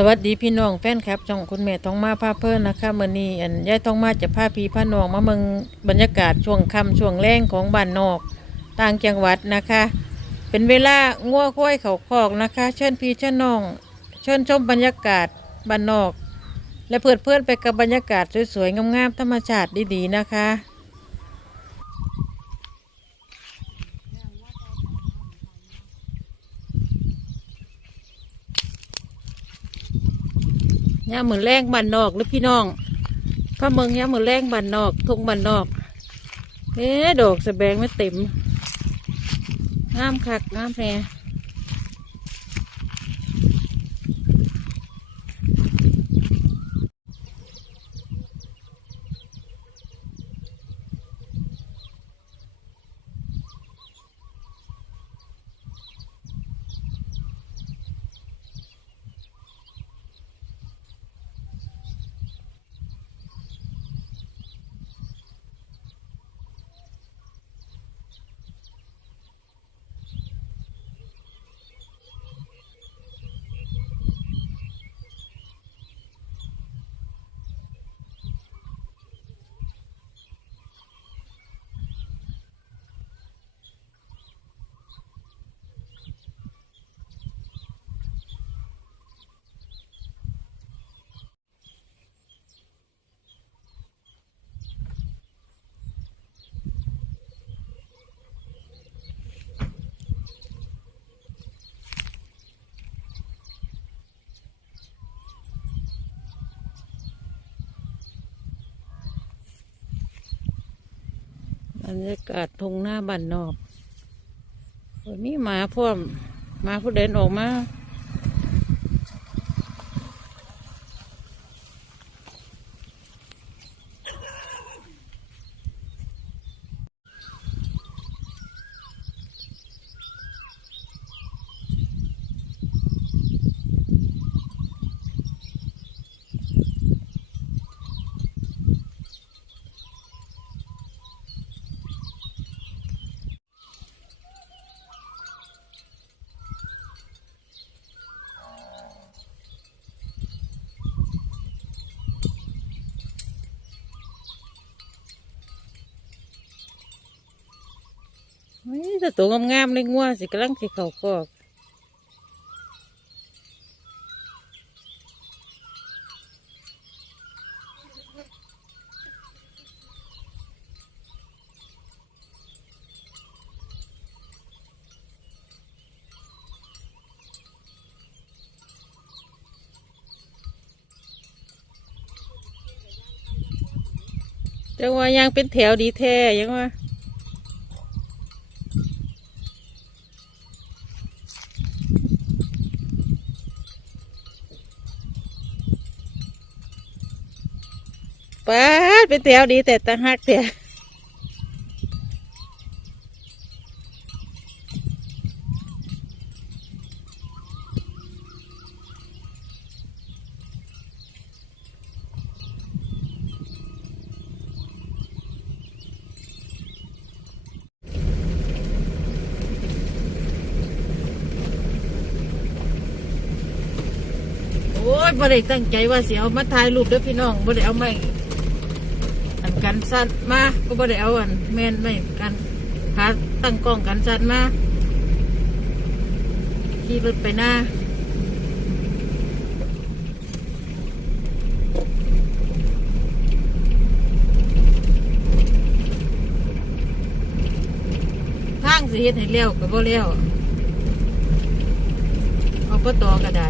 สวัสดีพี่น้องแฟนครับช่องคุณแม่ท้องมาพาเพิ่นนะคะเมื้อนี้อันยายท้องมาจะพาพี่พานองมาเมืองบรรยากาศช่วงค่ำช่วงแรงของบ้านนอก ต่างจังหวัดนะคะ เป็นเวลางัวควายเขาคอกนะคะ เชิญพี่เชิญน้อง เชิญชมบรรยากาศบ้านนอก และเพื่อนเพื่อนไปกับบรรยากาศสวยๆงามๆธรรมชาติดีๆนะคะ ย่าเหมือนแรงบันนอกหรือพี่น้องพระเมืองย่าเหมือนแรงบันนอกทุ่งบันนอกเอ๊ดอกสะแบงไม่เต็มงามคักงามแน่ บรรยากาศทงหน้าบันนอกวันนี้หมาพ่วมหมาผู้เดินออกมา นี่แต่ตัวงามๆเลยงัวสิกำลังสิเขาคอกจังว่ายังเป็นแถวดีแท้ยังว่า ป้าดเป็นแถวดีแต่ตาหักเถอะโอ้ยบ่ได้ตั้งใจว่าเสิเอามาถ่ายรูปเด้อพี่น้องบ่ได้เอาไม่ อันกันสั้นมาก็บ่ได้เอาอันแม่นไม่กันขาตั้งกล้องกันสั้นมาขี่รถไปหน้าทางสิเฮ็ดให้เร็วก็บ่เร็วเอาปตอก็ได้